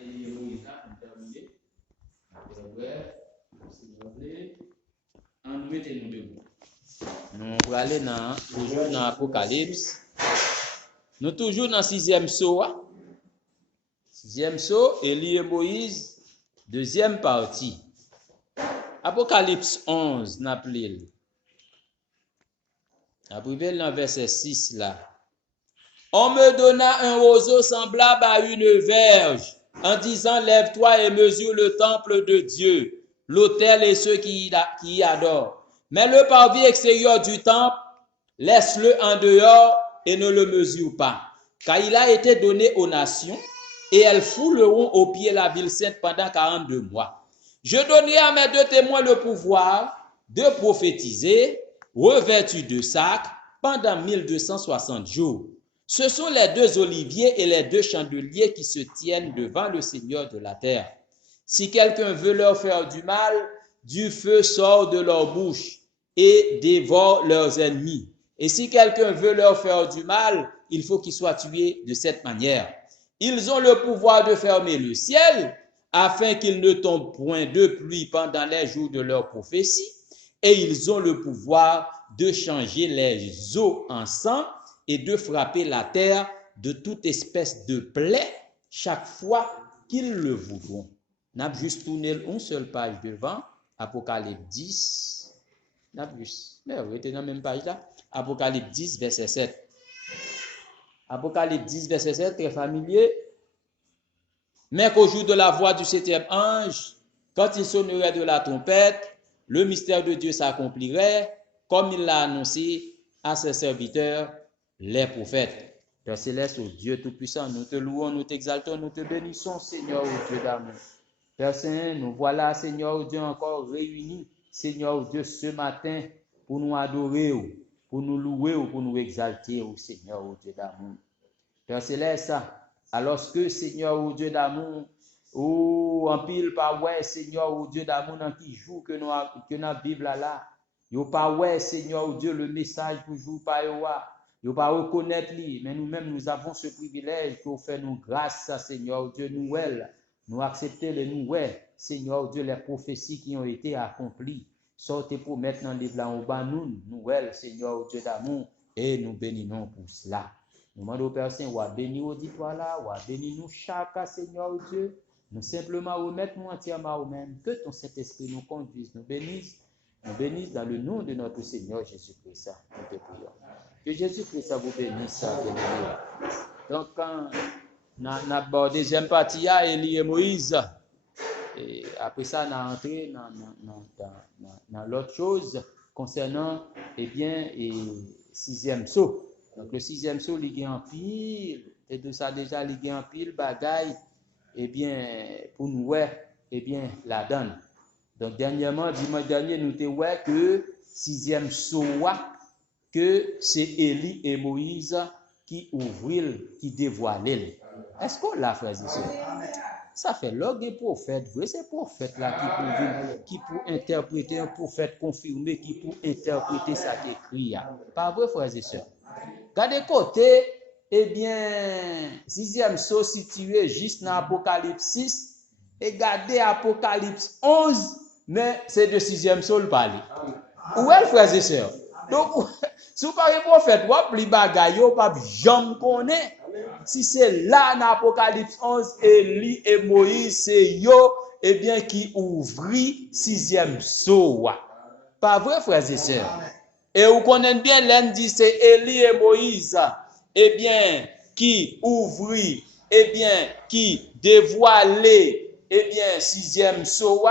Élie et Moïse là, pour terminer. On nous mettez nous debout. Nous pour aller toujours dans l'Apocalypse. Nous toujours dans 6e saut. 6e saut, Élie et Moïse, 2e partie. Apocalypse 11, n'appelez. Après dans verset 6 là. On me donna un roseau semblable à une verge, en disant, lève-toi et mesure le temple de Dieu, l'autel et ceux qui y adorent. Mais le parvis extérieur du temple, laisse-le en dehors et ne le mesure pas, car il a été donné aux nations, et elles fouleront au pied la ville sainte pendant 42 mois. Je donnerai à mes 2 témoins le pouvoir de prophétiser, revêtus de sac, pendant 1260 jours. Ce sont les 2 oliviers et les 2 chandeliers qui se tiennent devant le Seigneur de la terre. Si quelqu'un veut leur faire du mal, du feu sort de leur bouche et dévore leurs ennemis. Et si quelqu'un veut leur faire du mal, il faut qu'il soit tué de cette manière. Ils ont le pouvoir de fermer le ciel, afin qu'il ne tombe point de pluie pendant les jours de leur prophétie, et ils ont le pouvoir de changer les eaux en sang et de frapper la terre de toute espèce de plaie chaque fois qu'ils le voudront. N'a juste tourné une seule page devant, Apocalypse 10. N'a juste, mais vous êtes dans la même page là, Apocalypse 10, verset 7. Apocalypse 10, verset 7, très familier. Mais qu'au jour de la voix du 7e ange, quand il sonnerait de la trompette, le mystère de Dieu s'accomplirait, comme il l'a annoncé à ses serviteurs, les prophètes. Père céleste, au Dieu Tout-Puissant, nous te louons, nous t'exaltons, nous te bénissons, Seigneur, au Dieu d'amour. Père Saint, nous voilà, Seigneur, au Dieu, encore réunis, Seigneur, au Dieu, ce matin, pour nous adorer, pour nous louer, pour nous exalter, au Seigneur, au Dieu d'amour. Père céleste, alors que, Seigneur, au Dieu d'amour, en pile par ouais, Seigneur, au Dieu d'amour, dans qui joue que nous la Bible là, yo pas ouais, Seigneur, au Dieu, le message pour jouer par yo pas reconnaître lui, mais nous-mêmes, nous avons ce privilège pour faire nous grâce à Seigneur, Dieu, nous accepter les nouvelles, Seigneur, Dieu, les prophéties qui ont été accomplies. Sortez pour mettre dans le livre là, au bas nous, nouvelles, Seigneur, Dieu d'amour, et nous bénissons pour cela. Nous demandons au Père Saint, ou à bénir l'auditoire là, ou à bénir nous chaque, Seigneur Dieu. Nous simplement remettre nous entièrement au même. Que ton Saint-Esprit nous conduise, nous bénisse dans le nom de notre Seigneur Jésus-Christ. Nous te prions. Que Jésus-Christ vous bénisse. Donc, quand dans la deuxième partie, Élie et Moïse, et après ça, on a entré dans l'autre chose concernant, eh bien, et 6e saut. Donc, le 6e saut, il y a en pile, et de ça déjà, il y a en pile, bagaille, eh bien, pour nous, eh bien, la donne. Donc, dernièrement, dimanche dernier, nous avons vu que 6e saut, que c'est Élie et Moïse qui ouvrent, qui dévoilent. Est-ce qu'on l'a, frères et sœurs? Ça fait l'ordre des prophètes, vrai, c'est prophète là qui pour interpréter, un prophète confirmé, qui pour interpréter ça qui écrit. Pas vrai, frères et sœurs? Regardez côté, eh bien, 6e saut situé juste dans Apocalypse 6, et regardez Apocalypse 11, mais c'est de 6e saut le parler. Où est, frères et sœurs? Donc, si vous parlez prophète, vous appelez bagaille, vous pas jamais connaître. Si c'est là dans Apocalypse 11, Élie et Moïse, c'est yo, eh bien, qui ouvrit 6e saut. Pas vrai, frères et sœurs? Et vous connaissez bien, l'un dit, c'est Élie et Moïse, eh bien, qui ouvrit, eh bien, qui dévoilait, eh bien, 6e saut.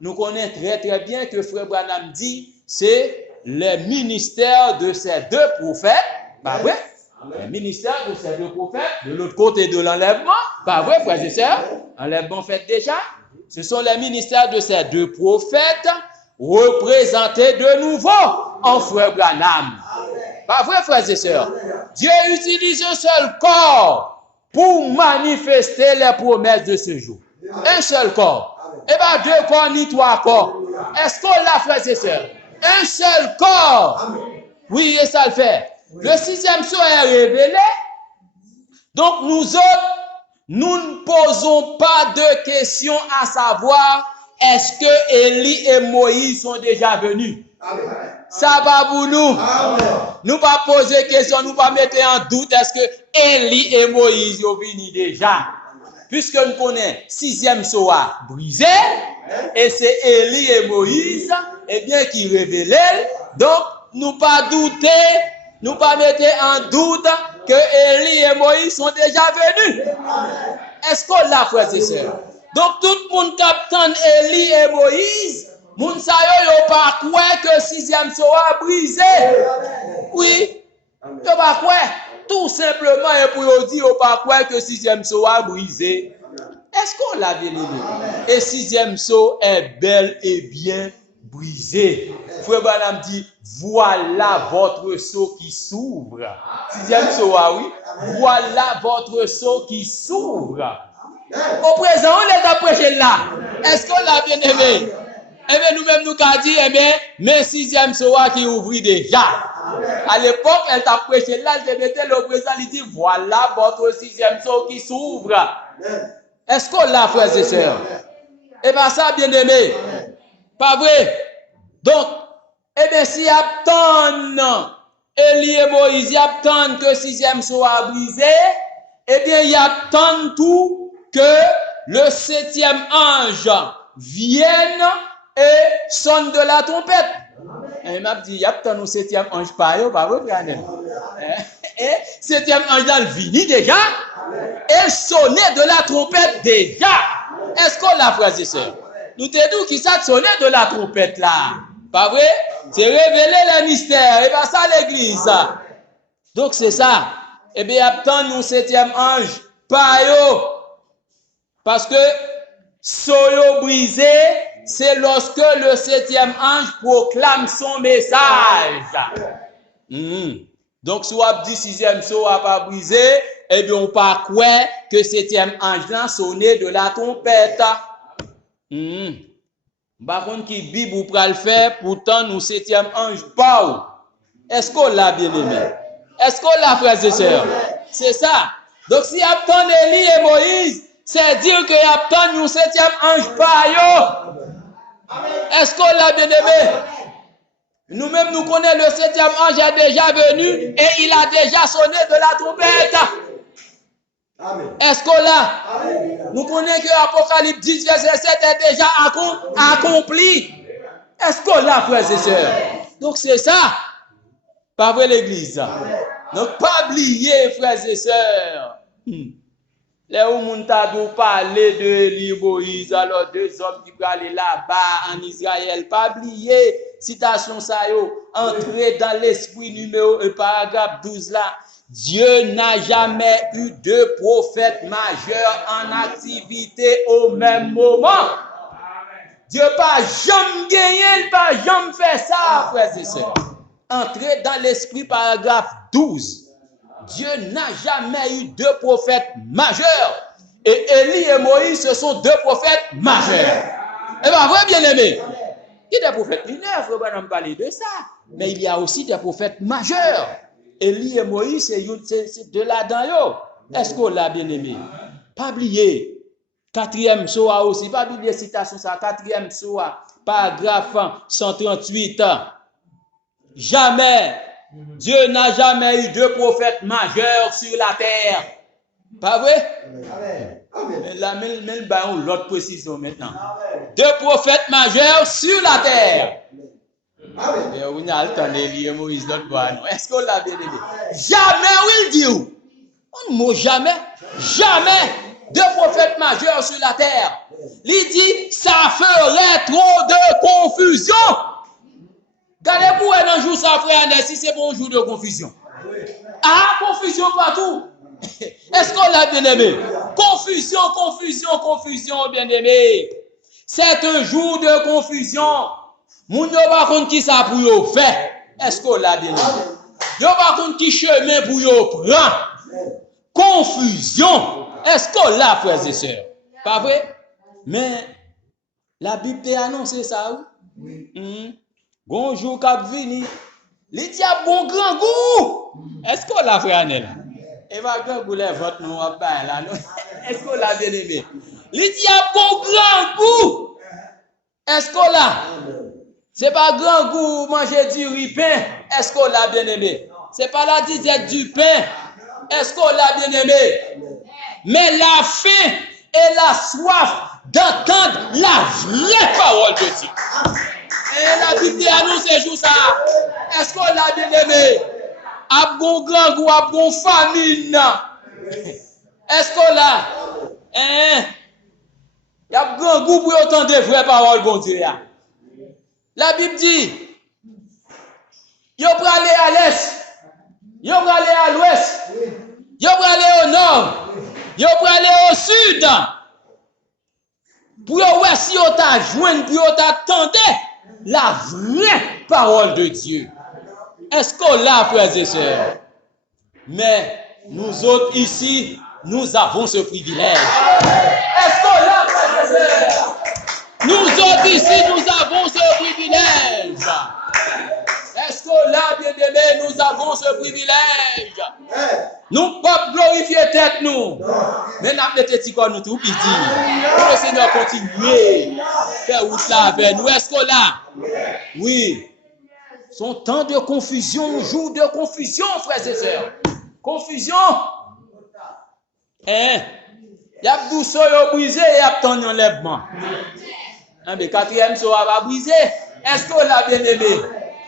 Nous connaissons très très bien que Frère Branham dit, c'est le ministère de ces 2 prophètes, pas vrai? Le ministère de ces 2 prophètes, de l'autre côté de l'enlèvement, pas vrai, frères et sœurs? Enlèvement fait déjà. Ce sont les ministères de ces 2 prophètes représentés de nouveau en Frère Branham. Pas vrai, frères et sœurs? Dieu utilise un seul corps pour manifester les promesses de ce jour. Un seul corps. Et bien 2 corps ni 3 corps. Est-ce qu'on l'a, frères et sœurs? Un seul corps. Oui, et ça le fait. Le 6e saut est révélé. Donc nous autres, nous ne posons pas de questions à savoir est-ce que Élie et Moïse sont déjà venus. Ça va pour nous. Nous pas poser question, nous pas mettre en doute est-ce que Élie et Moïse sont venus déjà. Puisque nous connaissons sixième soa brisé, et c'est Élie et Moïse, eh bien, qui révélaient. Donc, nous pas douter, nous pas mettre en doute que Élie et Moïse sont déjà venus. Est-ce qu'on l'a, frères et sœurs? Donc, tout le monde capte Élie et Moïse, moun sa yo pas quoi que sixième soa brisé. Oui, yo pas quoi. Tout simplement, et pour dire, on pas quoi que sixième saut a brisé. Est-ce qu'on l'a bien aimé? Et sixième saut est bel et bien brisé. Frère Branham dit, voilà votre saut qui s'ouvre. Sixième saut, oui. Voilà votre saut qui s'ouvre. Au présent, on est à prêcher là. Est-ce qu'on l'a bien aimé? Eh bien, nous-mêmes, nous avons dit, eh bien, mais sixième saut qui ouvrit déjà. À l'époque, elle t'a prêché là, elle te mettait le présent, elle dit, voilà votre sixième saut qui s'ouvre. Est-ce qu'on l'a, frères et sœurs? Eh bien, ça, bien aimé. Pas vrai? Donc, eh bien, si attendent Élie et Moïse, ils attendent que sixième saut a brisé, eh bien, ils attendent tout que le septième ange vienne et sonne de la trompette. Et il m'a dit, il y a peut-être un septième ange pas vrai, et septième ange dans le vini déjà, et sonnait de la trompette déjà. Est-ce qu'on l'a, frères et sœurs? Nous te disons qui ça sonnait de la trompette là. Pas vrai? C'est révéler les mystères, et pas ça l'église. Donc c'est ça. Eh bien, attend nous septième ange, pas yo. Parce que, soyo brisé, c'est lorsque le septième ange proclame son message. Donc, si on dit sixième saut n'a pas brisé, eh bien, on pas croire que septième ange là sonné de la trompette. Par contre, qui Bible ou pral faire, pourtant, nous septième ange pas. Est-ce qu'on l'a bien aimé? Est-ce qu'on l'a, frères et sœurs? C'est ça. Donc, si attend Élie et Moïse, c'est dire que attend nous septième ange pas yo. Est-ce qu'on l'a bien aimé? Nous-mêmes, nous connaissons le septième ange est déjà venu et il a déjà sonné de la trompette. Est-ce qu'on l'a? Nous connaissons que l'Apocalypse 10, verset 7 est déjà accompli. Est-ce qu'on l'a, frères et sœurs? Donc c'est ça. Pas vrai l'église. Donc pas oublier, frères et sœurs. Les gens qui parlé de Élie Moïse, alors deux hommes qui vont aller là-bas en Israël. Pas oublier, citation ça yo, entrer dans l'esprit numéro paragraphe 12 là. Dieu n'a jamais eu deux prophètes majeurs en activité au même moment. Dieu pas jamais gagné, pas jamais fait ça, frères et sœurs. Entrez dans l'esprit paragraphe 12. Dieu n'a jamais eu deux prophètes majeurs. Et Élie et Moïse, ce sont deux prophètes majeurs. Et bien, vrai bien aimé. Il y a des prophètes mineurs, il ne faut pas parler de ça. Mais il y a aussi des prophètes majeurs. Élie et Moïse, c'est de là-dedans. Est-ce qu'on l'a bien aimé? Pas oublier. Quatrième soa aussi. Pas oublier citation ça. Quatrième soa. Paragraphe 138. Jamais. Dieu n'a jamais eu deux prophètes majeurs sur la terre. Pas vrai? Amen. Là, mais l'autre précision maintenant. Deux prophètes majeurs sur la terre. Et on a le temps d'Élie et Moïse l'autre fois. Est-ce qu'on l'a bien aimé? Jamais, oui, il dit où? On ne mot jamais. Jamais. Deux prophètes majeurs sur la terre. Il dit, ça ferait trop de confusion. Regardez-vous un jour ça, frère, si c'est bon jour de confusion. Ah, confusion partout. Est-ce qu'on l'a bien aimé? Confusion, confusion, confusion, bien aimé. C'est un jour de confusion. Moun yo pa konn qui ça pour yo faire. Est-ce qu'on l'a bien aimé? Yo pa konn qui chemin pour yo prendre. Confusion. Est-ce qu'on l'a, frères et sœurs? Pas vrai? Mais la Bible a annoncé ça, oui? Bonjour, Cap Vini. Les diables bon grand goût. Est-ce qu'on l'a, frère Anel? Et va grand goût les votes nous là. Est-ce qu'on l'a bien aimé? Il dit à bon grand goût. Est-ce qu'on l'a? C'est pas grand goût manger du riz pain. Est-ce qu'on l'a bien aimé? C'est pas la disette du pain. Est-ce qu'on l'a bien aimé? Mais la faim et la soif d'entendre la vraie parole de Dieu. Et la Bible à nous ces jours ça. Est-ce qu'on l'a bien aimé? A bon grand goût, a bon famine. Est-ce qu'on l'a? Il y a grand goût pour entendre des vraies paroles, bon Dieu. La Bible dit, yo pour aller à l'est, yo pour aller à l'ouest, yo pour aller au nord, yo pour aller au sud. Pour voir si on t'a joint, pour on t'attendait la vraie parole de Dieu. Est-ce qu'on l'a, frères et sœurs? Mais nous autres ici, nous avons ce privilège. Est-ce qu'on l'a, frères et sœurs? Nous autres ici, nous avons ce privilège. Est-ce qu'on l'a, bien-aimé? Nous avons ce privilège. Nous ne pouvons pas glorifier tête nous. Mais nous avons des petits corps nous tout petits. Pour le Seigneur continuer à faire route là avec nous. Est-ce qu'on l'a? Oui. Son temps de confusion, jour de confusion, frères et sœurs. Confusion. Il y a tout ça brisé et il y a tant d'enlèvement. Mais quatrième soir va briser. Est-ce qu'on l'a bien aimé?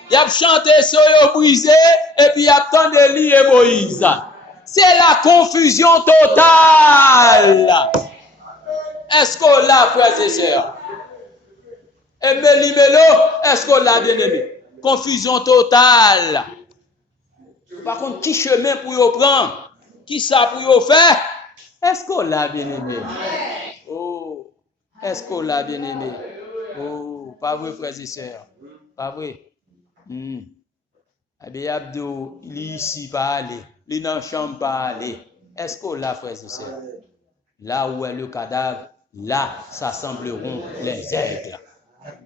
Il y a chanté ça brisé et puis il y a tant d'Élie et Moïse. C'est la confusion totale. Est-ce qu'on l'a, frères et sœurs? Et Méli-Mélo, est-ce qu'on l'a bien aimé? Confusion totale. Par contre, qui chemin pour y prendre? Qui ça pour y faire? Est-ce qu'on l'a bien aimé? Oh, est-ce qu'on l'a bien aimé? Oh, pas vrai, frères et sœurs. Pas vrai. Eh bien, Abdo, il est ici, pas aller. Il est dans la chambre, pas aller. Est-ce qu'on l'a, frères et sœurs? Là où est le cadavre, là s'assembleront les aigles.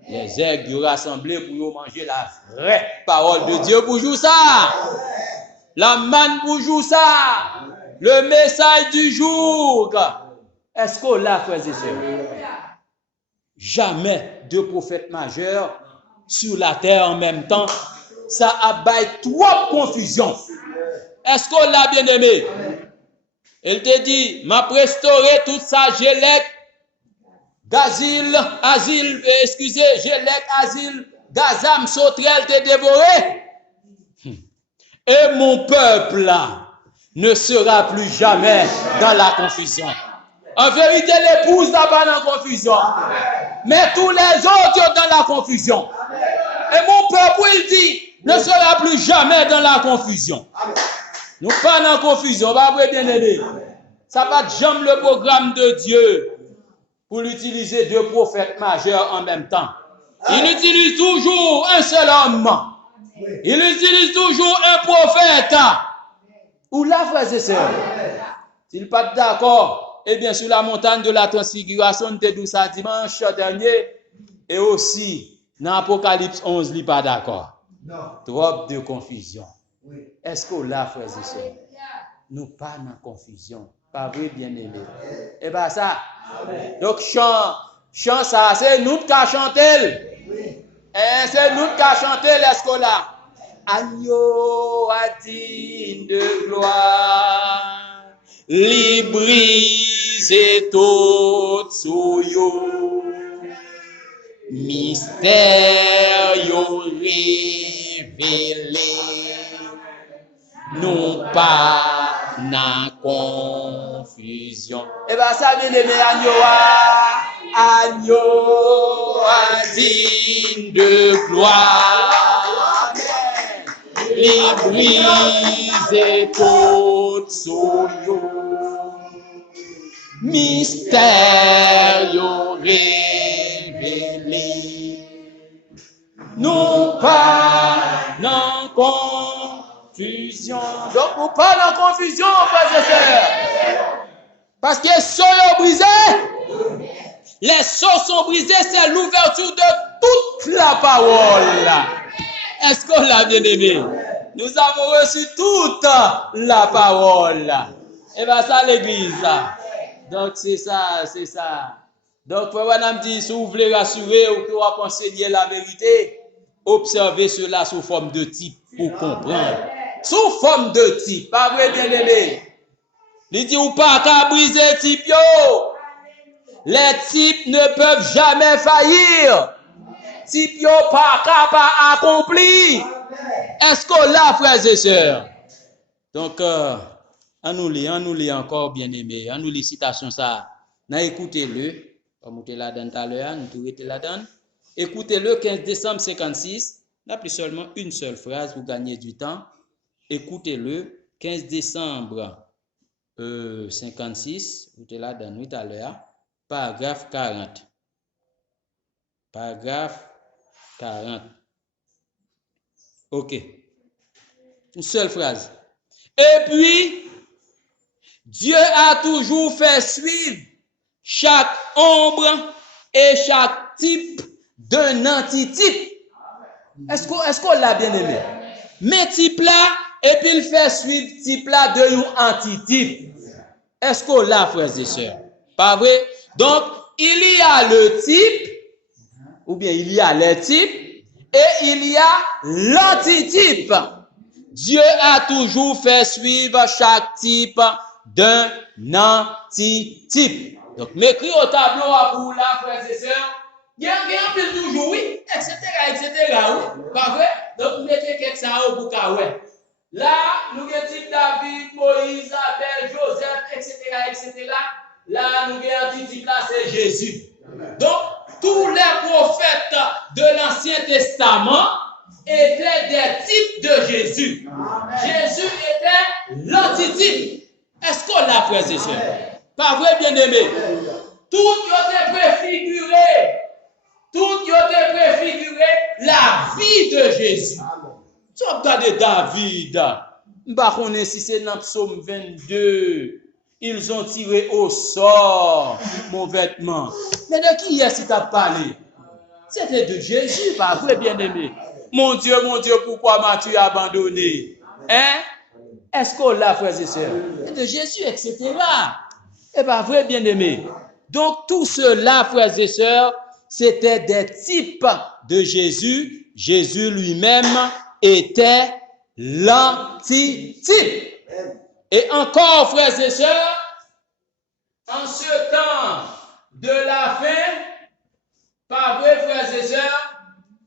Les aigles rassemblés pour manger la vraie parole de Dieu pour jouer ça. La manne pour jouer ça. Le message du jour. Est-ce qu'on l'a, frères et sœurs? Jamais deux prophètes majeurs sur la terre en même temps. Ça abaille trop confusion. Est-ce qu'on l'a bien aimé? Il te dit, m'a restauré toute sa gélec. Gazil, Gélec, Azil, Gazam, Sautrel t'est dévoré. Et mon peuple là ne sera plus jamais dans la confusion. En vérité, l'épouse n'a pas dans la confusion. Mais tous les autres sont dans la confusion. Et mon peuple, il dit, ne sera plus jamais dans la confusion. Nous pas dans la confusion, va bien aider. Ça va jamais le programme de Dieu. Pour utiliser deux prophètes majeurs en même temps. Il utilise toujours un seul homme. Il utilise toujours un prophète. Ou là, frères et sœurs, s'il n'est pas d'accord, eh bien, sur la montagne de la transfiguration, nous avons ça dimanche dernier, et aussi, dans Apocalypse 11, il n'est pas d'accord. Trop de confusion. Est-ce que là, frères et sœurs, nous pas dans confusion? Pas vrai, bien-aimé. Et bien ça, donc chant ça, c'est nous qui chantons. Et c'est nous qui chantons l'escola. Agneau digne de gloire, librise tout sous yo, mystère yo révélé, non pas na confusion. Et bien ça vient de agneau digne de gloire. Librise tout sous mystère révélé. Nous pas dans confusion. Donc nous pas dans confusion, frères et sœurs. Parce que les sceaux sont brisés. Les sceaux sont brisés, c'est l'ouverture de toute la parole. Est-ce qu'on l'a bien aimé? Nous avons reçu toute la parole. Et bien ça, l'église. Donc, c'est ça, c'est ça. Donc, Frère Branham dit, si vous voulez rassurer ou que vous enseigner la vérité, observez cela sous forme de type pour comprendre. Sous forme de type, pas vrai, bien-aimé? Il dit, ou pas qu'à briser type, yo. Les types ne peuvent jamais faillir. Type, yo, pas qu'à pas accompli. Est-ce qu'on l'a, frères et sœurs? Donc, on nous lit encore, bien-aimé. On nous lit citation ça. Écoutez-le. Comme vous là tout à l'heure, nous étions là-dedans. Écoutez-le, 15 décembre 56. N'a plus seulement une seule phrase pour gagner du temps. Écoutez-le, 15 décembre 56. Vous étiez là-dedans tout à l'heure. Paragraphe 40. Paragraphe 40. OK. Une seule phrase. Et puis, Dieu a toujours fait suivre chaque ombre et chaque type d'un antitype. Est-ce qu'on l'a bien aimé? Mais type là, et puis il fait suivre type là de un antitype. Est-ce qu'on l'a, frères et sœurs? Pas vrai? Donc, il y a le type, ou bien il y a les types, et il y a l'antitype. Dieu a toujours fait suivre chaque type d'un antitype. Donc, m'écris au tableau à vous là, frères et sœurs. Il y a un peu toujours, oui, etc., oui. Pas vrai? Donc, mettez quelque chose au bouca, ouais. Là, nous avons type David, Moïse, Abel, Joseph, etc. Là, nous avons un type là, c'est Jésus. Donc, tous les prophètes de l'Ancien Testament étaient des types de Jésus. Amen. Jésus était l'antitype. Est-ce qu'on l'a, frères et sœurs? Pas vrai, bien-aimé? Tout y était préfiguré la vie de Jésus. Tu as regardé David. Je ne sais pas si c'est dans Psaume 22. Ils ont tiré au sort mon vêtement. Mais de qui est-ce que tu as parlé? C'était de Jésus, pas vrai, bien-aimé. Mon Dieu, pourquoi m'as-tu abandonné? Hein? Est-ce qu'on l'a, frères et sœurs? C'est de Jésus, etc. Et pas vrai, bien-aimé. Donc, tout cela, frères et sœurs, c'était des types de Jésus. Jésus lui-même était l'antitype. Et encore, frères et sœurs, en ce temps de la fin, pas vrai, frères et sœurs,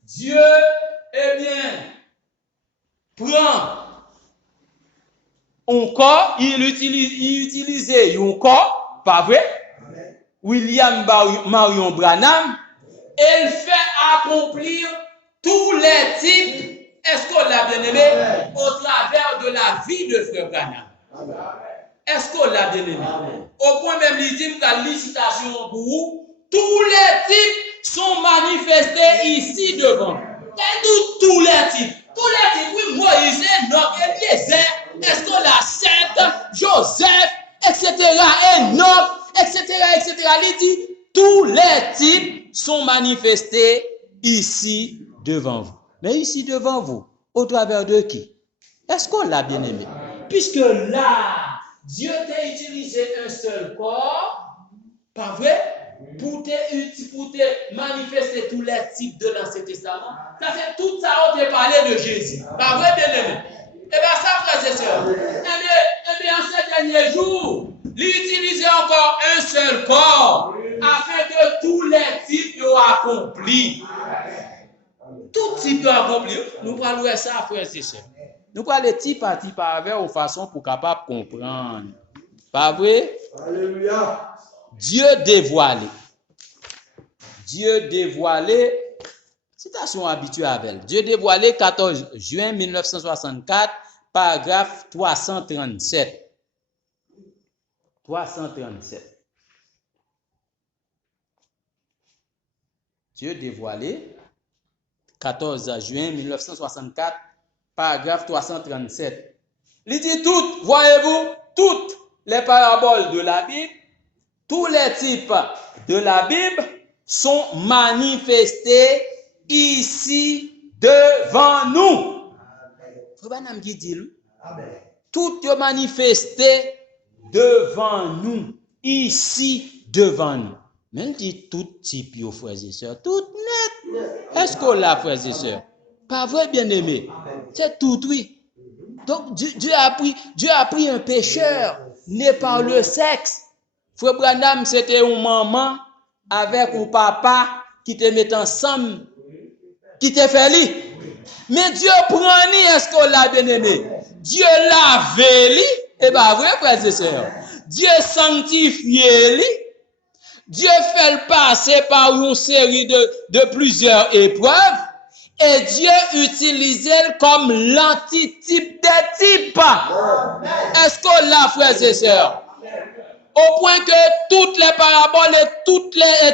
Dieu, eh bien, prend un corps, il utilisait un corps, pas vrai? William Marion Branham, il fait accomplir tous les types, est-ce qu'on l'a bien aimé, au travers de la vie de Frère Branham. Est-ce qu'on l'a bien aimé? Au point même, il dit que la citation pour vous, tous les types sont manifestés ici devant. Tous les types, oui, Moïse, Enoch, Eliezer, est-ce qu'on l'a Sainte, Joseph, etc., Enoch, etc. Il dit, tous les types sont manifestés ici devant vous. Mais ici devant vous, au travers de qui? Est-ce qu'on l'a bien aimé? Puisque là, Dieu t'a utilisé un seul corps, pas vrai? Pour te manifester tous les types de l'Ancien Testament. Ça fait tout ça, on te parlé de Jésus. Pas vrai, bien aimé? Et bien ça, frères et sœurs, et bien en ces derniers jours, il utilisait encore un seul corps afin que tous les types soient accomplis. Tout type doit accomplir. Nous parlons de ça, frères et sœurs. Nous parlons type à type avec une façon pour capable comprendre. Pas vrai? Alléluia. Dieu dévoilé. Citation habituelle avec. Dieu dévoilé 14 juin 1964, paragraphe 337. 337. Dieu dévoilé 14 juin 1964, paragraphe 337. Il dit toutes, voyez-vous, toutes les paraboles de la Bible, tous les types de la Bible sont manifestés ici devant nous. Frère Branham qui dit, tout est manifesté devant nous ici devant nous. Même dit tout type, frères et sœurs, tout net. Est-ce qu'on l'a, frères et sœurs? Pas vrai, bien-aimé? C'est tout, oui. Donc, Dieu a pris un pécheur né par le sexe. Frère Branham, c'était une maman avec un papa qui te met ensemble, qui te fait lit. Mais Dieu prend ni, est-ce qu'on l'a bien-aimé? Dieu l'a véli, et bien vrai, frères et sœurs. Dieu sanctifie lui. Dieu fait le passer par une série de plusieurs épreuves. Et Dieu utilisait comme l'antitype des types. Est-ce qu'on l'a, frères et sœurs? Au point que toutes les paraboles et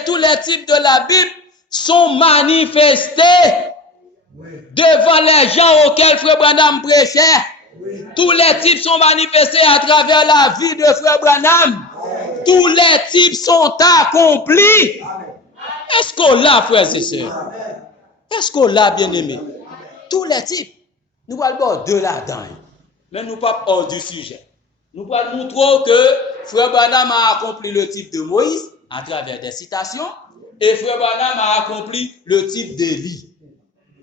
tous les types de la Bible sont manifestés devant les gens auxquels Frère Branham prêchait. Tous les types sont manifestés à travers la vie de Frère Branham. Tous les types sont accomplis. Est-ce qu'on l'a, frères et sœurs? Est-ce qu'on l'a, bien-aimé? Tous les types. Nous allons de là-dedans. Mais nous ne pas hors du sujet. Nous allons montrer que Frère Branham a accompli le type de Moïse à travers des citations. Et Frère Branham a accompli le type d'Élie.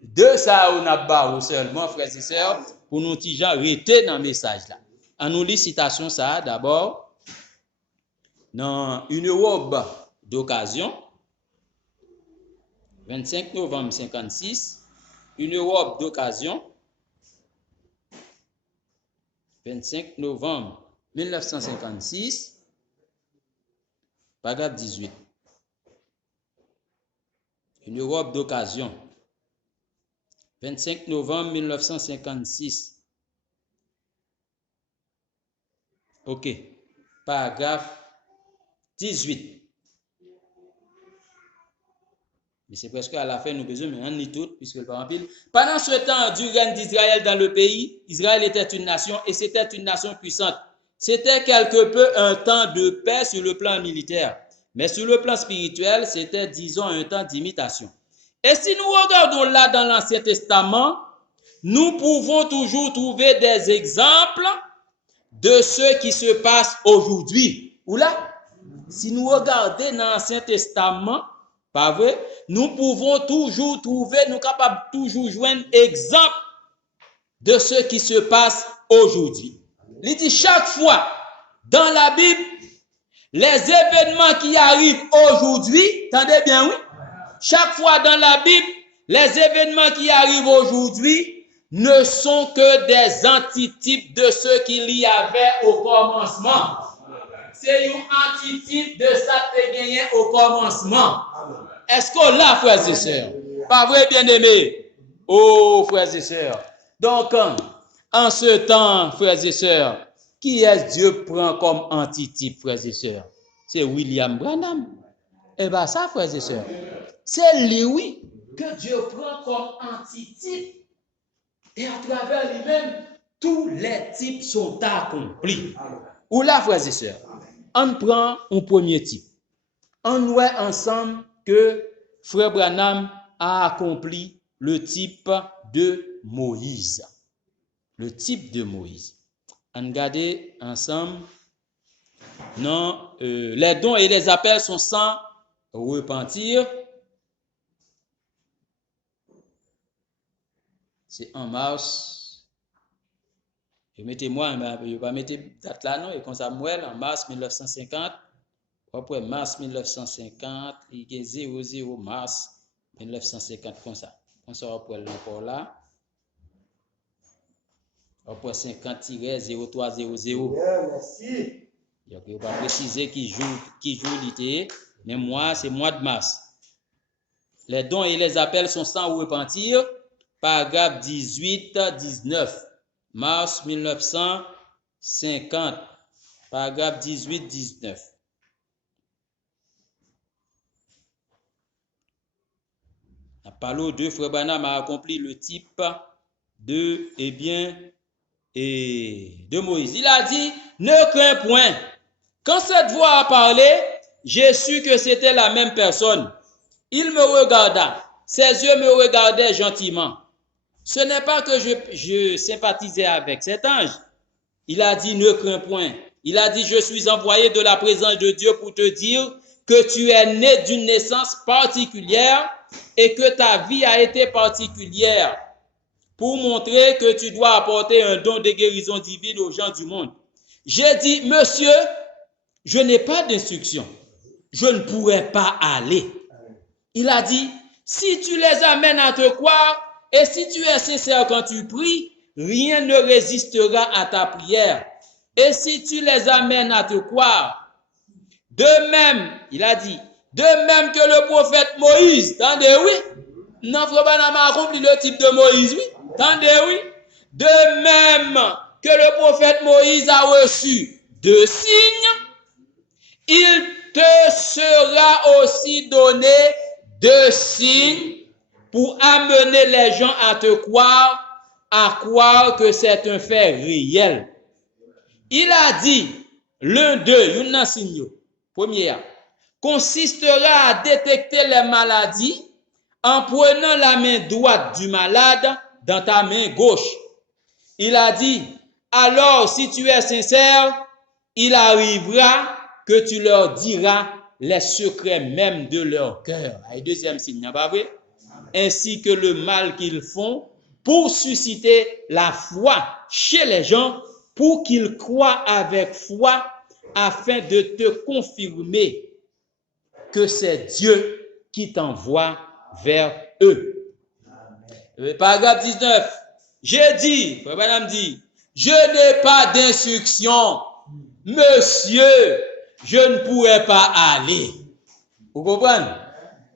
De ça, on a barré seulement, frères et sœurs, pour nous petits gens rester dans le message là. On nous lit citation ça d'abord dans une robe d'occasion, 25 novembre 56, une robe d'occasion, 25 novembre 1956, paragraphe 18. Une robe d'occasion, 25 novembre 1956. OK. Paragraphe 18. Mais c'est presque à la fin, nous besoin, mais on lit tout, puisque le parent pile. Pendant ce temps du règne d'Israël dans le pays, Israël était une nation et c'était une nation puissante. C'était quelque peu un temps de paix sur le plan militaire. Mais sur le plan spirituel, c'était, disons, un temps d'imitation. Et si nous regardons là dans l'Ancien Testament, nous pouvons toujours trouver des exemples de ce qui se passe aujourd'hui. Ou là, si nous regardons dans l'Ancien Testament, pas vrai, nous pouvons toujours trouver, nous sommes capables toujours joindre exemple de ce qui se passe aujourd'hui. Il dit chaque fois dans la Bible, les événements qui arrivent aujourd'hui, attendez bien, oui, chaque fois dans la Bible, les événements qui arrivent aujourd'hui ne sont que des antitypes de ce qu'il y avait au commencement. C'est un antitype de ça qui est gagné au commencement. Est-ce qu'on l'a, frères et sœurs? Pas vrai, bien-aimés? Oh, frères et sœurs. Donc, en ce temps, frères et sœurs, qui est-ce Dieu prend comme antitype, frères et sœurs? C'est William Branham. Eh bien, ça, frères et sœurs, c'est lui que Dieu prend comme antitype. Et à travers lui-même, tous les types sont accomplis. Ou là, frères et sœurs, on prend un premier type. On voit ensemble que Frère Branham a accompli le type de Moïse. Le type de Moïse. On regarde ensemble. Non, les dons et les appels sont sans repentir. C'est en mars. Mettez-moi, je vais pas mettre date là, non, et comme ça, en mars 1950. Après mars 1950, il y a 00 mars 1950, comme ça. On sort après encore là. Après 50-0300. Merci. Donc, il va préciser qui joue l'été, mais moi, c'est mois de mars. Les dons et les appels sont sans repentir. Paragraphe 18-19. Mars 1950. Paragraphe 18-19. Apollo de Frère Branham a accompli le type de, de Moïse. Il a dit, ne crains point. Quand cette voix a parlé, j'ai su que c'était la même personne. Il me regarda. Ses yeux me regardaient gentiment. Ce n'est pas que je sympathisais avec cet ange. Il a dit, ne crains point. Il a dit, je suis envoyé de la présence de Dieu pour te dire que tu es né d'une naissance particulière et que ta vie a été particulière pour montrer que tu dois apporter un don de guérison divine aux gens du monde. J'ai dit, monsieur, je n'ai pas d'instruction. Je ne pourrais pas aller. Il a dit, si tu les amènes à te croire et si tu es sincère quand tu pries, rien ne résistera à ta prière. Et si tu les amènes à te croire, de même, il a dit, de même que le prophète Moïse, tendez, oui, non, frère Branham a accompli le type de Moïse, oui, tendez, oui, de même que le prophète Moïse a reçu 2 signes, il te sera aussi donné 2 signes pour amener les gens à te croire, à croire que c'est un fait réel. Il a dit, l'un d'eux, une signe, première, consistera à détecter les maladies en prenant la main droite du malade dans ta main gauche. Il a dit, alors si tu es sincère, il arrivera que tu leur diras les secrets même de leur cœur. Et deuxième signe, pas vrai? Ainsi que le mal qu'ils font pour susciter la foi chez les gens, pour qu'ils croient avec foi, afin de te confirmer que c'est Dieu qui t'envoie vers eux. Paragraphe 19. J'ai dit, Frère Branham dit, je n'ai pas d'instruction, monsieur, je ne pourrais pas aller. Vous comprenez?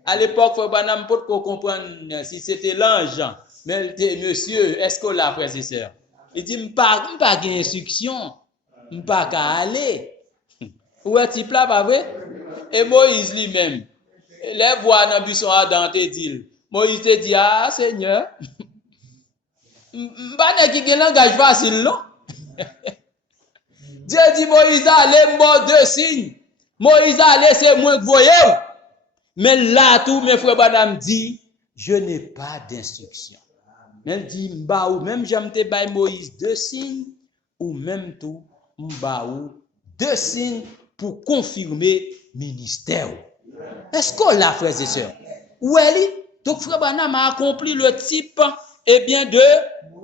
À l'époque, Frère Branham, pour qu'on comprenne si c'était l'ange, mais monsieur, est-ce qu'on l'a, frère et sœur? Il dit, je n'ai pas d'instruction, je n'ai pas qu'à aller. Où est-il là, pas vrai? Et Moïse lui-même, les voix dans le buisson Adam te dit, Moïse te dit, ah Seigneur, je ne sais pas qui a un langage facile, non? Dieu dit, Moïse allez, moi 2 signes. Moïse allez, c'est moi que vous voyez. Mais là, tout mes frères Branham dit, je n'ai pas d'instruction. Mais il dit, ou même j'aime te bailler Moïse 2 signes, ou même tout, ou 2 signes pour confirmer ministère. Est-ce qu'on l'a, frères et sœurs? Oui, donc frère Branham a accompli le type, eh bien, de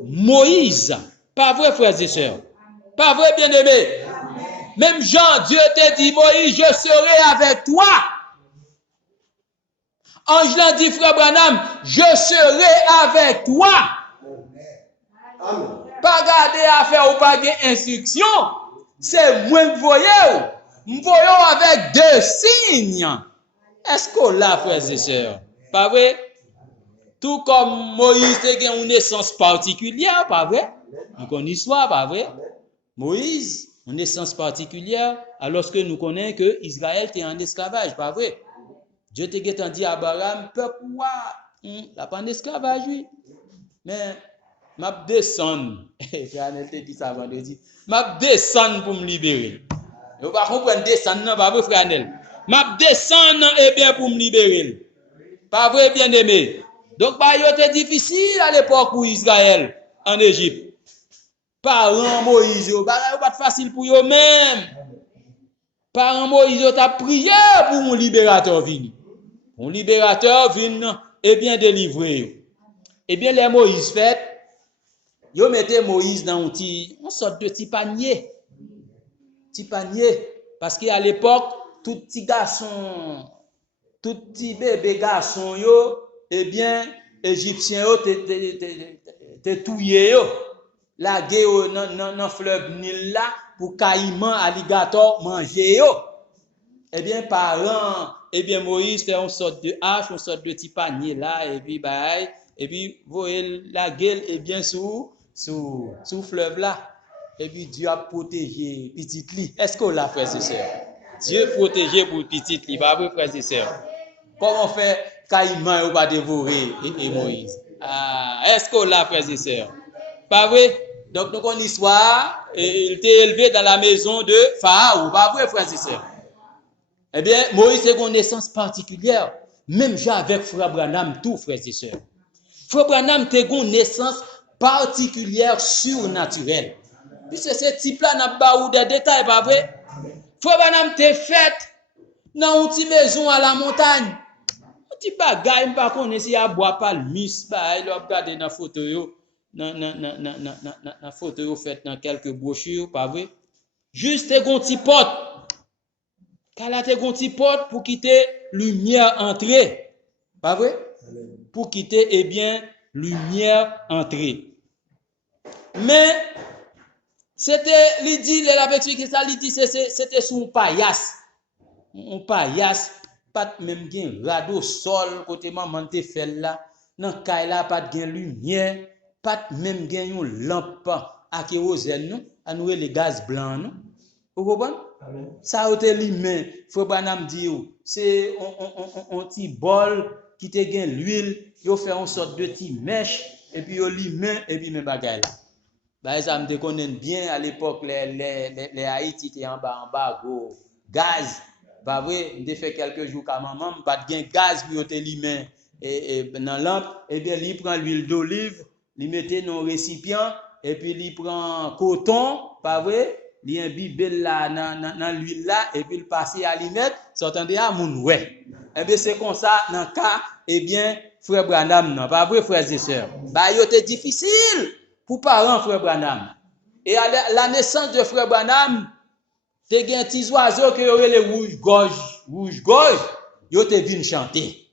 Moïse. Pas vrai, frères et sœurs? Pas vrai, bien-aimés? Même Jean, Dieu t'a dit, Moïse, je serai avec toi. Ange l'a dit, frère Branham, je serai avec toi. Amen. Pas garder à faire ou pas de instruction. C'est moi que vous voyez. Nous voyons avec 2 signes. Est-ce qu'on l'a, frères et sœurs? Pas vrai? Tout comme Moïse a une naissance particulière, pas vrai? Nous connaissons l'histoire, pas vrai? Moïse, une naissance particulière, alors que nous connaissons que Israël était en esclavage, pas vrai? Dieu t'a dit à Abraham, peuple, il n'a pas d'esclavage, oui. Mais, m'a descendre. Frère te dit ça vendredi. M'a descendre pour me libérer. Vous ne comprenez pas descendre, non, pas vrai, frère Anel? M'a descendre, eh bien, pour me libérer. Pas vrai, bien aimé. Donc, bah, c'était difficile à l'époque pour Israël, en Égypte. Parents Moïse, bah, pas facile pour eux-mêmes. Parents Moïse, t'as prié pour mon libérateur venir. Mon libérateur vient, eh bien, délivrer. Eh bien, les Moïse fait, ils mettaient Moïse dans une sorte de petit panier. Petit panier. Parce qu'à l'époque, tout petit garçon, tout petit bébé garçon, eh bien, Égyptien, te touillé, la guerre dans le fleuve Nil là, pour caïman, alligator, manger, eh bien, parents, eh bien, Moïse fait une sorte de hache, une sorte de petit panier là, et puis, vous voyez la gueule, eh bien, sous fleuve là. Et puis, Dieu a protégé petite lit. Est-ce qu'on l'a, frères et sœurs? Dieu protégé pour petite lit, pas vrai, frères et sœurs? Comment faire caïman ou pas dévorer et Moïse? Ah, est-ce qu'on l'a, frères et sœurs? Pas vrai? Donc, nous connaissons l'histoire, il était élevé dans la maison de Pharaon, pas vrai, frères et sœurs? Eh bien, Moïse a une naissance particulière, même avec frère Branham, tout, frères et sœurs. Frère Branham a une naissance particulière surnaturelle. Puisque ce type-là n'a pas ou des détails, pas vrai? Frère Branham te fait dans une petite maison à la montagne. Un petit bagage, pas connaît si a bois pas le mis, bah il a regardé dans photo yo, dans photo fait dans quelques brochures, pas vrai? Juste un petit pot. Kala te un petit pot pour quitter lumière entrer. Pas vrai? Pour quitter eh bien lumière entrer. Mais c'était il dit la expliqué ça, il dit c'était son paillasse. On paillasse pas même gen radeau sol côté maman te fait là dans caille là pas gen lumière, pas même gen une lampe à kérosène non, à nous les gaz blanc non. Vous comprenez? Ça a été lui-même, Frère Branham dit, c'est un petit bol qui te gen l'huile, il fait une sorte de petit mèche, et puis il lui-même, et puis même bagaille là. Bah, ça me connaît bien à l'époque, les Haïti étaient en bas, gaz. Pas vrai, il fait quelques jours quand maman, pas de gaz pour te lui-même, et dans la lampe, et bien il prend l'huile d'olive, il mettait dans un récipient, et puis il prend coton, pas vrai? Il imbibe là dans l'huile là et puis il passe à l'imette, s'entendez à moun ouais. Et bien c'est comme ça dans le cas eh bien frère Branham non pas vrai frères et sœurs. Bah yo était difficile pour parents frère Branham. Et à la naissance de frère Branham, te gen petit oiseau que aurait les rouge gorge, yo te vinn chanter.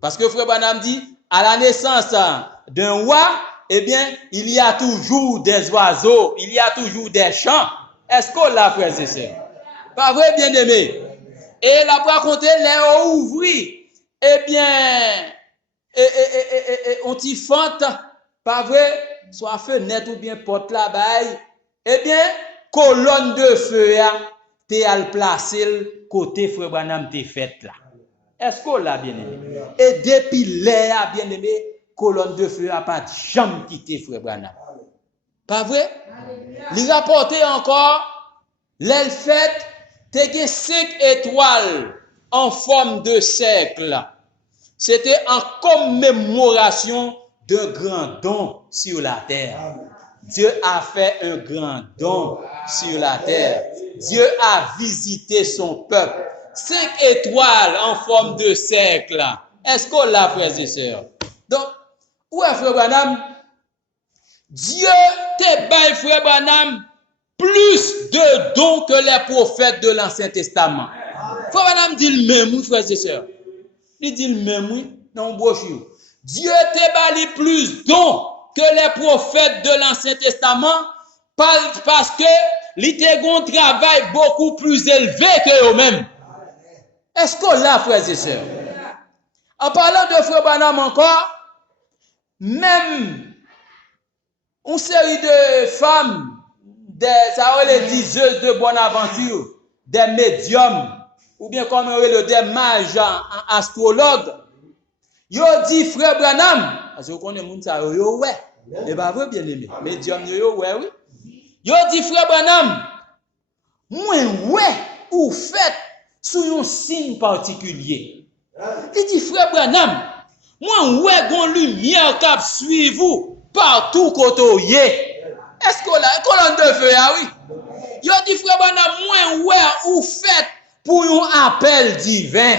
Parce que frère Branham dit à la naissance d'un roi, eh bien, il y a toujours des oiseaux, il y a toujours des chants. Est-ce qu'on l'a, frères et sœurs? Pas vrai, bien-aimé? Et la pour raconter, les ouvri, eh bien, on t'y fente, pas vrai, soit fenêtre ou bien porte là-bas, eh bien, colonne de feu, t'es à le placer côté frère Branham t'es fait là. Est-ce qu'on l'a bien-aimé? Et depuis l'air, bien-aimé, colonne de feu n'a pas jamais quitté frère Branham. Pas vrai? Il rapportait encore, l'aile fête, t'es 5 étoiles en forme de cercle. C'était en commémoration d'un grand don sur la terre. Dieu a fait un grand don sur la terre. Dieu a visité son peuple. 5 étoiles en forme de cercle. Est-ce qu'on l'a, frères et sœurs? Donc, où est frère Branham? Dieu te baille, frère Branham, plus de dons que les prophètes de l'Ancien Testament. Frère Branham dit le même, oui, frères et sœurs. Il dit le même, oui, dans le brochure. Dieu te baille plus de dons que les prophètes de l'Ancien Testament parce que ils te un travail beaucoup plus élevé que eux-mêmes. Est-ce qu'on l'a, frères et sœurs? En parlant de frère Branham encore, même une série de femmes, ça aurait les diseuses de bonne aventure, des médiums, ou bien comme on aurait des mages astrologues, yo dit frère Branham, parce que vous connaissez moun ça yo ouais, et pas vrai bien aimé, médium yo ouais oui. Yo dit frère Branham, moi ouais ou fait sous un signe particulier. Il dit frère Branham, moi ouais gon lumière qui suit vous partout côté. Est-ce que la colonne de feu ah oui? Yo dit frère Branham, moi ouais ou fait pour un appel divin.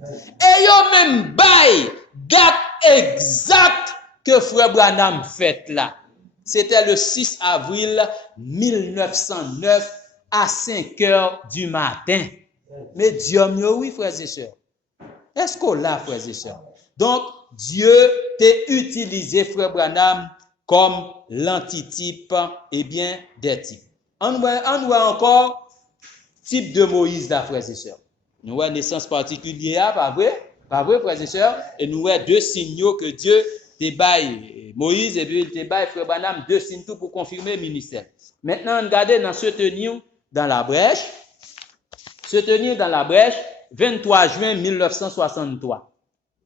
Et yo même bail date exacte que frère Branham fait là. C'était le 6 avril 1909 à 5 heures du matin. Médium, oui, frères et sœurs. Est-ce qu'on l'a, frères et sœurs? Donc, Dieu t'a utilisé, frère Branham, comme l'antitype, eh bien, des types. On voit encore type de Moïse, là, frères et sœurs. Nous voyons naissance particulière, pas vrai? Pas vrai, frères et sœurs? Et nous voyons deux signaux que Dieu te baille Moïse et puis il te baille frère Branham, deux signes tout pour confirmer le ministère. Maintenant, regardez dans se tenir dans la brèche. Se tenir dans la brèche, 23 juin 1963.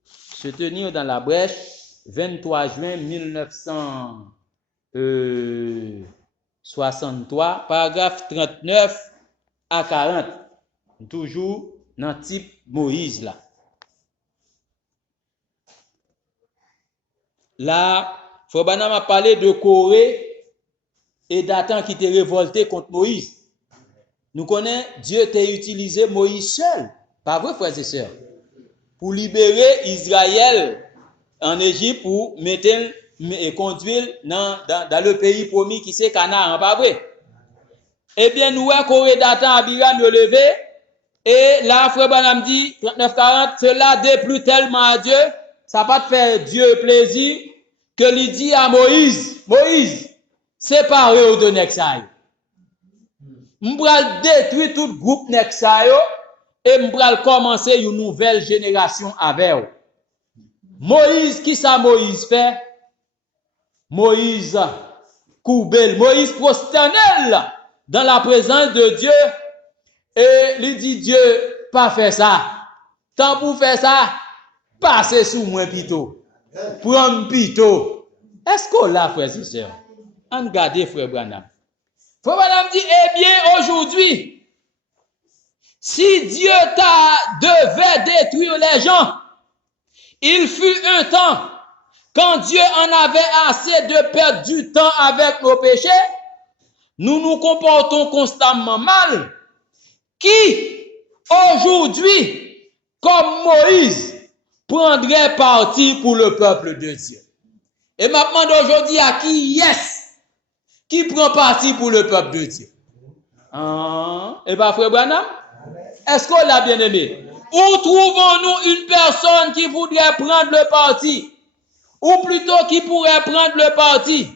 Se tenir dans la brèche, 23 juin 1963, paragraphe 39 à 40. Toujours dans le type Moïse là. Là, Frère Branham a parlé de Corée et Dathan qui était révolté contre Moïse. Nous connaissons, Dieu t'a utilisé Moïse seul. Pas vrai, frères et sœurs? Pour libérer Israël en Égypte, pour mettre et conduire dans le pays promis qui c'est Canaan. Pas vrai? Eh bien, nous, Corée Dathan, Abiram, nous levé. Et là, frère Branham dit, 39-40, cela déplut tellement à Dieu, ça n'a pas fait Dieu plaisir, que lui dit à Moïse, Moïse, séparez-vous de Nexaï. M'bral détruire tout groupe Nexaï et m'bral commencer une nouvelle génération avec eux. Moïse, qui ça Moïse fait? Moïse coubel, Moïse prosternel dans la présence de Dieu. Et lui dit Dieu, pas faire ça. Tant pour faire ça, passez sous moi plutôt. Prends plutôt. Est-ce qu'on l'a, frères et sœurs? On regarde, frère Branham. Frère Branham dit, eh bien, aujourd'hui, si Dieu devait détruire les gens, il fut un temps, quand Dieu en avait assez de perdre du temps avec nos péchés, nous nous comportons constamment mal. Qui, aujourd'hui, comme Moïse, prendrait parti pour le peuple de Dieu? Et maintenant, aujourd'hui, à qui qui prend parti pour le peuple de Dieu? Et bien, frère Branham, est-ce qu'on l'a bien aimé? Où trouvons-nous une personne qui voudrait prendre le parti? Ou plutôt qui pourrait prendre le parti?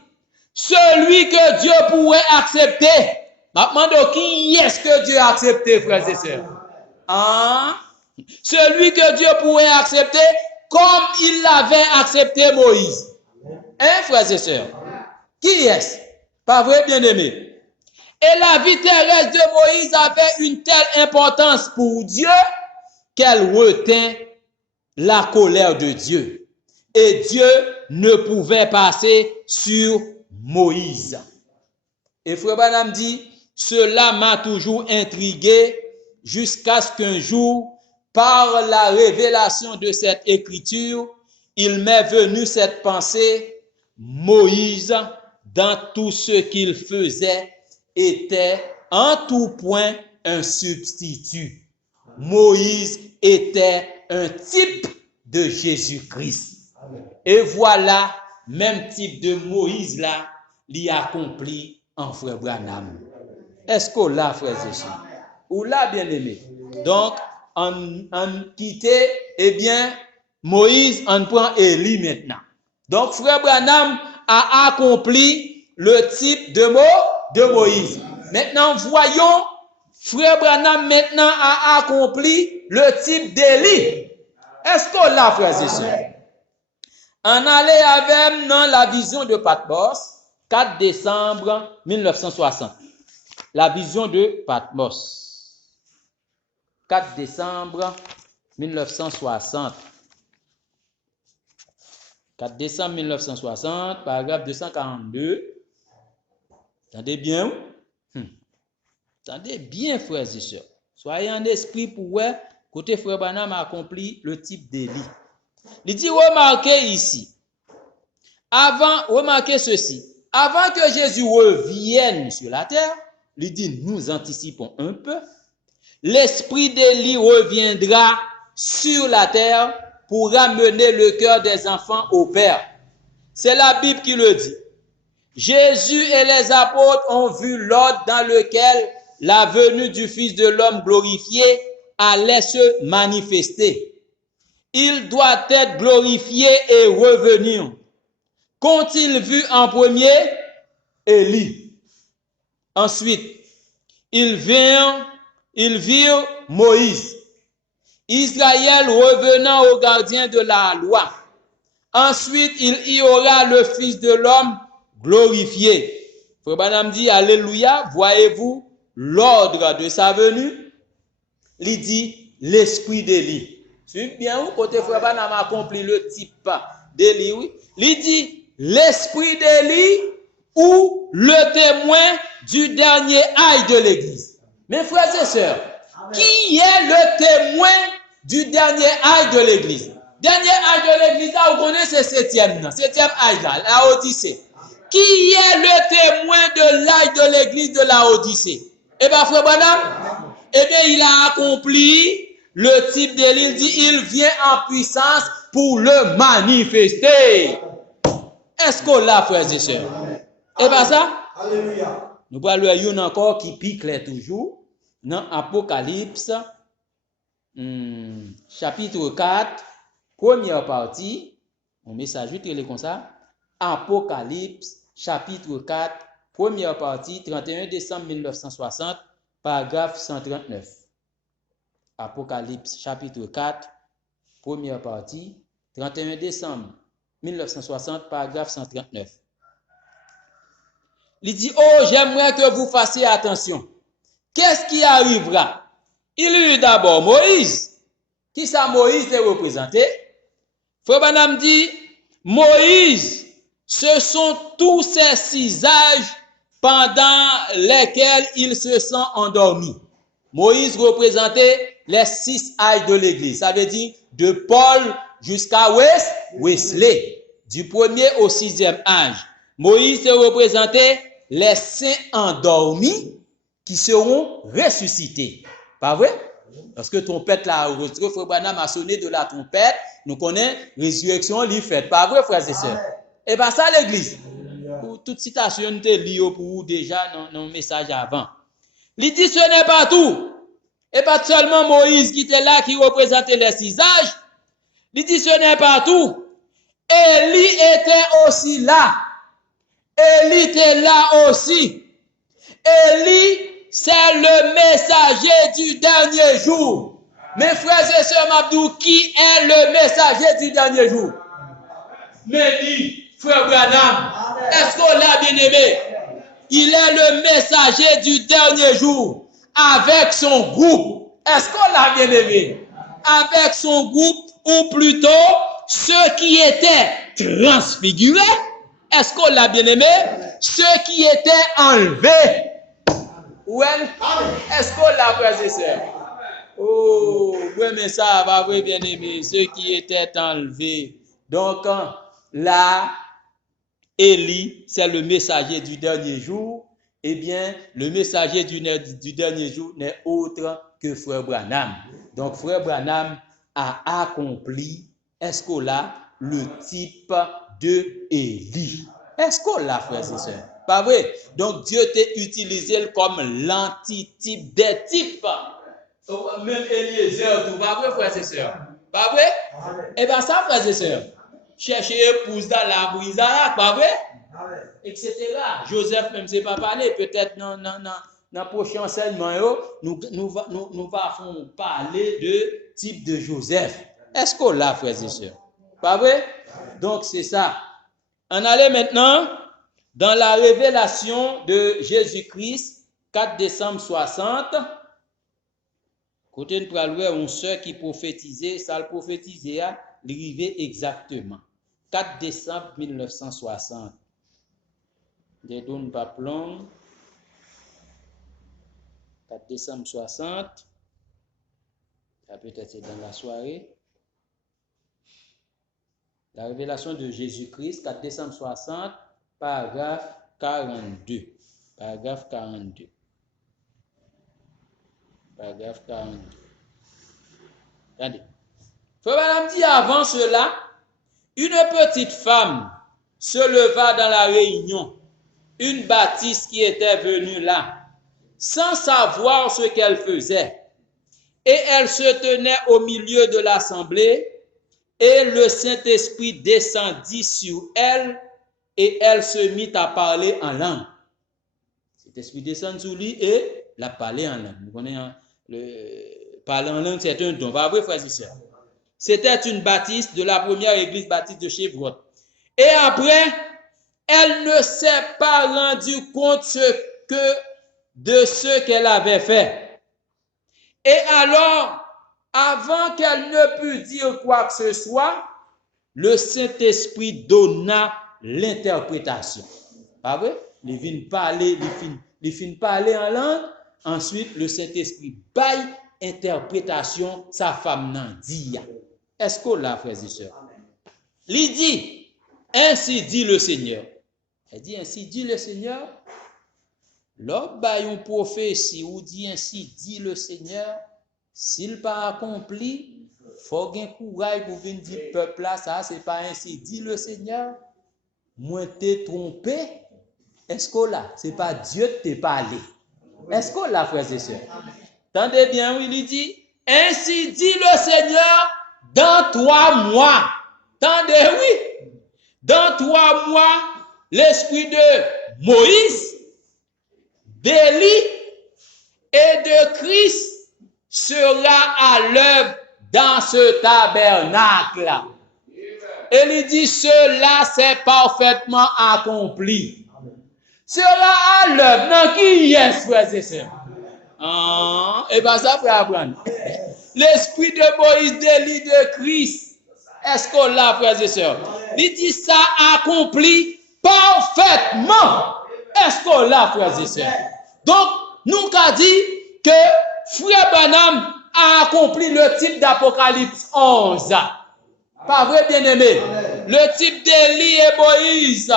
Celui que Dieu pourrait accepter. Maintenant, qui est-ce que Dieu a accepté, frères et sœurs? Celui que Dieu pourrait accepter comme il l'avait accepté Moïse. Hein, frères et sœurs? Qui est-ce? Pas vrai, bien-aimé? Et la vie terrestre de Moïse avait une telle importance pour Dieu qu'elle retint la colère de Dieu. Et Dieu ne pouvait passer sur Moïse. Et frère Branham dit, cela m'a toujours intrigué jusqu'à ce qu'un jour, par la révélation de cette écriture, il m'est venu cette pensée, Moïse, dans tout ce qu'il faisait, était en tout point un substitut. Moïse était un type de Jésus-Christ. Et voilà, même type de Moïse là, l'y accompli en frère Branham. Est-ce qu'on l'a, frères et sœurs? Ou l'a, bien aimé? Donc, on quitte, eh bien, Moïse, on prend Élie maintenant. Donc, frère Branham a accompli le type de Moïse. Maintenant, voyons, frère Branham maintenant a accompli le type d'Élie. Est-ce qu'on l'a, frères et sœurs? On allait avec dans la vision de Patmos, 4 décembre 1960. La vision de Patmos. 4 décembre 1960. 4 décembre 1960, paragraphe 242. Attendez bien. Attendez bien, frères et sœurs. Soyez en esprit pour voir côté frère Branham a accompli le type d'Élie. Il dit, remarquez ici. Remarquez ceci. Avant que Jésus revienne sur la terre, il dit, nous anticipons un peu. L'esprit d'Élie reviendra sur la terre pour ramener le cœur des enfants au Père. C'est la Bible qui le dit. Jésus et les apôtres ont vu l'ordre dans lequel la venue du Fils de l'homme glorifié allait se manifester. Il doit être glorifié et revenir. Qu'ont-ils vu en premier? Élie. Ensuite, ils virent Moïse. Israël revenant au gardien de la loi. Ensuite, il y aura le Fils de l'homme glorifié. Frère Branham dit, alléluia, voyez-vous l'ordre de sa venue? Il dit, l'esprit d'Élie. Suivez bien où côté frère Branham a accompli le type d'Élie, oui. Il dit, l'esprit d'Élie ou le témoin du dernier aïe de l'église. Mes frères et sœurs, qui est le témoin du dernier aïe de l'église? Dernier aïe de l'église, là, vous connaissez c'est septième aïe là, la Odyssée. qui est le témoin de l'âge de l'église de la Odyssée? Eh bien, frère Branham, eh bien, il a accompli le type d'Élie. Il dit, il vient en puissance pour le manifester. Est-ce qu'on l'a, frères et sœurs? Et bien ça, alléluia. Nous voyons une encore qui pique là toujours dans Apocalypse, chapitre 4, première partie. On met ça juste comme ça. Apocalypse, chapitre 4, première partie, 31 décembre 1960, paragraphe 139. Apocalypse, chapitre 4, première partie, 31 décembre 1960, paragraphe 139. Il dit, oh, j'aimerais que vous fassiez attention. Qu'est-ce qui arrivera? Il y eut d'abord Moïse. Qui ça Moïse est représenté? Frère Branham dit, Moïse, ce sont tous ces 6 âges pendant lesquels il se sent endormi. Moïse représentait les 6 âges de l'Église. Ça veut dire de Paul jusqu'à Wesley, du 1er au 6e âge. Moïse représentait les saints endormis qui seront ressuscités. Pas vrai? Parce que trompette là, frère Branham a sonné de la trompette, nous connaissons résurrection li faite. Pas vrai, frères et sœurs? Et bien ça l'église. Pour toute citation te liée pour vous déjà dans le message avant. Il dit ce n'est pas tout. Et pas seulement Moïse qui était là, qui représentait les 6 âges. Il dit ce n'est pas tout. Élie était aussi là. Élie était là aussi. Élie, c'est le messager du dernier jour. Mes frères et sœurs Mabdou, qui est le messager du dernier jour? Mais dit, frère Branham, est-ce qu'on l'a bien aimé? Il est le messager du dernier jour avec son groupe. Est-ce qu'on l'a bien aimé? Avec son groupe, ou plutôt ceux qui étaient transfigurés. Est-ce qu'on l'a bien aimé? Ceux qui étaient enlevés. Ouais. Est-ce qu'on l'a, frères et sœurs? Oh, oui, mais ça va, oui, bien aimé. Ceux qui étaient enlevés. Donc, là, Élie, c'est le messager du dernier jour. Eh bien, le messager du dernier jour n'est autre que frère Branham. Donc, frère Branham a accompli, est-ce qu'on l'a, le type de Élie. Est-ce qu'on l'a, frères et sœurs? Pas vrai? Donc, Dieu t'a utilisé comme l'antitype des types. Même Eliezer, tout, pas vrai, frères et sœurs? Pas vrai? Eh bien, ça, frères et sœurs, chercher épouse dans la brise, pas vrai? Etc. Joseph même c'est pas parler, peut-être dans le prochain enseignement, nous allons parler de type de Joseph. Est-ce qu'on l'a, frères et sœurs? Pas vrai? Donc c'est ça. On allait maintenant dans la révélation de Jésus-Christ, 4 décembre 60. Côté nous parler on sœur qui prophétisait, ça le prophétisait à l'arrivée exactement. 4 décembre 1960. Des dons Paplon, 4 décembre 60, ça peut-être c'est dans la soirée. La révélation de Jésus-Christ, 4 décembre 60, paragraphe 42. Paragraphe 42. Paragraphe 42. Regardez. Frère Madame dit avant cela, une petite femme se leva dans la réunion. Une baptiste qui était venue là, sans savoir ce qu'elle faisait. Et elle se tenait au milieu de l'assemblée, et le Saint-Esprit descendit sur elle, et elle se mit à parler en langue. Saint-Esprit descend sur lui, et la parler en langue. Vous connaissez, parler en langue, c'est un don. Pas vrai, frères et sœurs? C'était une baptiste de la première église baptiste de Chevrolet. Et après, elle ne s'est pas rendue compte de ce qu'elle avait fait. Et alors, avant qu'elle ne pût dire quoi que ce soit, le Saint-Esprit donna l'interprétation. Pas vrai? Il vient parler en langue. Ensuite, le Saint-Esprit baille interprétation, sa femme n'en dit. Est-ce qu'on l'a, frères et sœurs? Il dit, ainsi dit le Seigneur. Elle dit ainsi dit le Seigneur. L'homme a une prophétie ou dit ainsi dit le Seigneur. S'il pas accompli, faut un courage pour venir dire peuple là, ça c'est pas ainsi dit le Seigneur. Moi t'es trompé. Est-ce que là, c'est pas Dieu qui t'est parlé? Est-ce que là, frères et sœurs? Tendez bien, oui, il dit, ainsi dit le Seigneur, dans 3 mois. Tendez, oui. Dans 3 mois, l'esprit de Moïse, d'Élie et de Christ sera à l'œuvre dans ce tabernacle. Et il dit, cela c'est parfaitement accompli. Sera à l'œuvre. Dans qui est, frères et sœurs? Et bien ça, frère Abraham. L'esprit de Moïse, d'Élie, de Christ. Est-ce qu'on l'a, frères et sœurs? Il dit ça accompli parfaitement. Est-ce qu'on l'a, frères et sœurs? Donc, nous avons dit que frère Branham a accompli le type d'Apocalypse 11. Pas vrai, bien-aimé? Le type d'Élie et Moïse,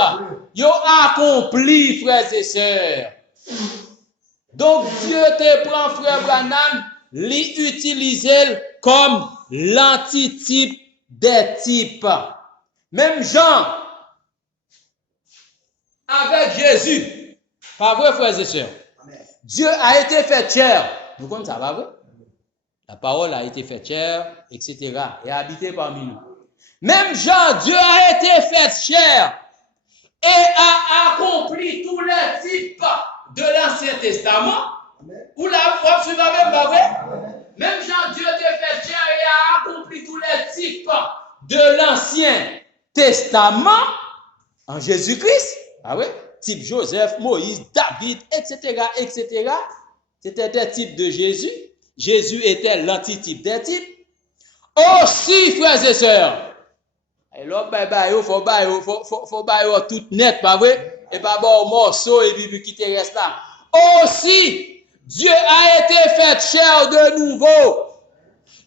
ils ont accompli, frères et sœurs. Donc, Dieu te prend, frère Branham, l'utiliser comme l'antitype des types. Même Jean, avec Jésus. Pas vrai, frères et sœurs? Dieu a été fait chair. Nous connaissons ça, pas vrai? La parole a été faite chair, etc. et a habité parmi nous. Même Jean, Dieu a été fait chair et a accompli tous les types de l'Ancien Testament. Ou la foi suivant même, pas vrai? Même Jean, Dieu a été fait chair et a accompli tous les types de l'Ancien Testament en Jésus-Christ. Ah oui? Type Joseph, Moïse, David, etc., etc. C'était des types de Jésus. Jésus était l'antitype des types. Aussi, frères et sœurs, et là, faut tout net, pas vrai? Et pas bon morceau et puis qui te reste là. Aussi, Dieu a été fait chair de nouveau.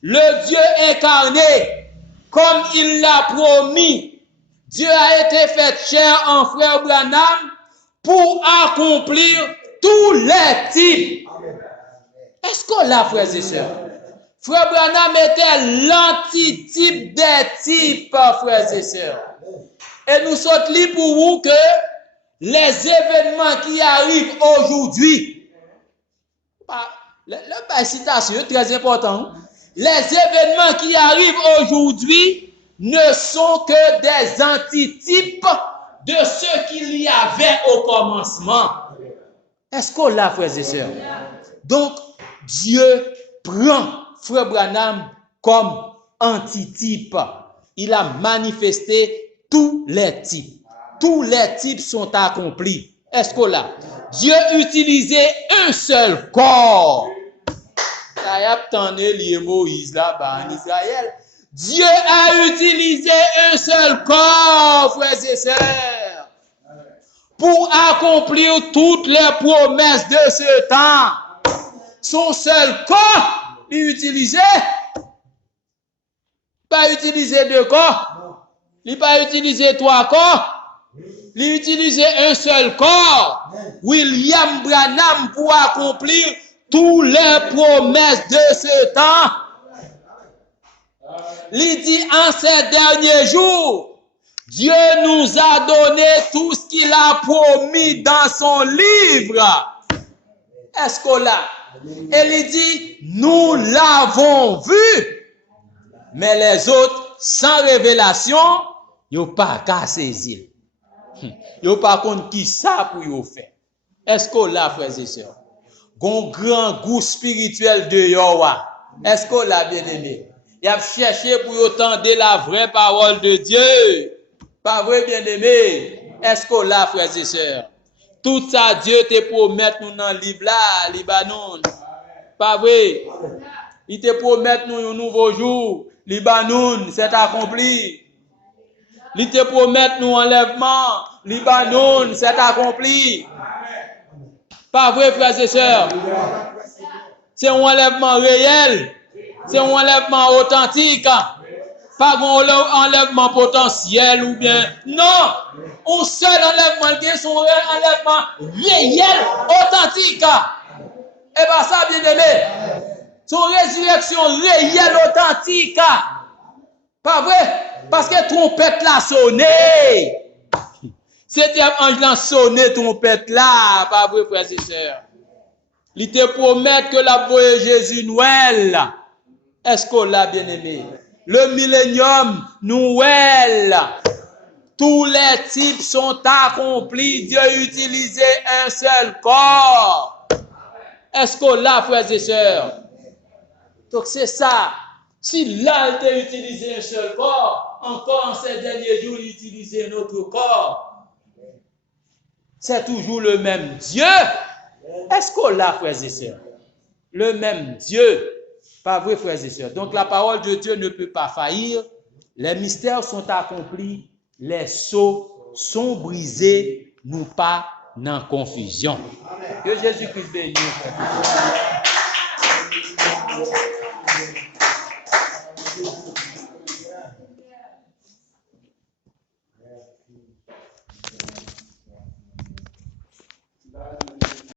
Le Dieu incarné, comme il l'a promis. Dieu a été fait chair en frère Branham pour accomplir tous les types. Est-ce qu'on l'a, frères et sœurs? Frère Branham était l'antitype des types, frères et sœurs. Et nous sommes libres pour vous que les événements qui arrivent aujourd'hui, la citation est très importante. Les événements qui arrivent aujourd'hui ne sont que des antitypes de ce qu'il y avait au commencement. Est-ce qu'on l'a, frères et sœurs? Donc, Dieu prend frère Branham comme antitype. Il a manifesté tous les types. Tous les types sont accomplis. Est-ce qu'on l'a? Dieu utilisait un seul corps. Il y a entendu Moïse là-bas en Israël. Dieu a utilisé un seul corps, frères et sœurs, pour accomplir toutes les promesses de ce temps. Son seul corps, il utilisait, pas utiliser 2 corps, il pas utiliser 3 corps, il utilisait un seul corps, William Branham, pour accomplir toutes les promesses de ce temps. Il dit en ces derniers jours, Dieu nous a donné tout ce qu'il a promis dans son livre. Est-ce qu'on l'a? Et il dit, nous l'avons vu. Mais les autres, sans révélation, ils n'ont pas qu'à saisir. Ils n'ont pas compte qui ça pour y faire. Est-ce qu'on l'a, frères et sœurs? Un grand goût spirituel de Yowa. Est-ce qu'on l'a, bien aimé? Il a cherché pour entendre la vraie parole de Dieu. Pas vrai, bien aimé? Est-ce qu'on l'a, frères et sœurs? Tout ça, Dieu te promet nous dans le livre là, Libanon. Pas vrai? Il te promet nous un nouveau jour. Libanon, c'est accompli. Il te promet nous enlèvement. Libanon, c'est accompli. Pas vrai, frères et sœurs? C'est un enlèvement réel. C'est un enlèvement authentique. Pas un enlèvement potentiel ou bien. Non! Un seul enlèvement qui est son enlèvement réel, authentique. Et bien ça, bien aimé. Son résurrection réelle, authentique. Pas vrai? Parce que trompette l'a sonné. C'était ange l'a sonné trompette là. Pas vrai, frères et sœurs? Il te promet que la voie Jésus Noël. Est-ce qu'on l'a bien aimé? Le millénium Noël. Tous les types sont accomplis. Dieu utilisait un seul corps. Est-ce qu'on l'a, frères et sœurs? Donc c'est ça. Si là, il a utilisé un seul corps, encore en ces derniers jours, il utilisait notre corps. C'est toujours le même Dieu. Est-ce qu'on l'a, frères et sœurs? Le même Dieu. Pas vrai, frères et sœurs? Donc la parole de Dieu ne peut pas faillir. Les mystères sont accomplis. Les sceaux sont brisés. Nous pas dans confusion. Que Jésus-Christ bénisse.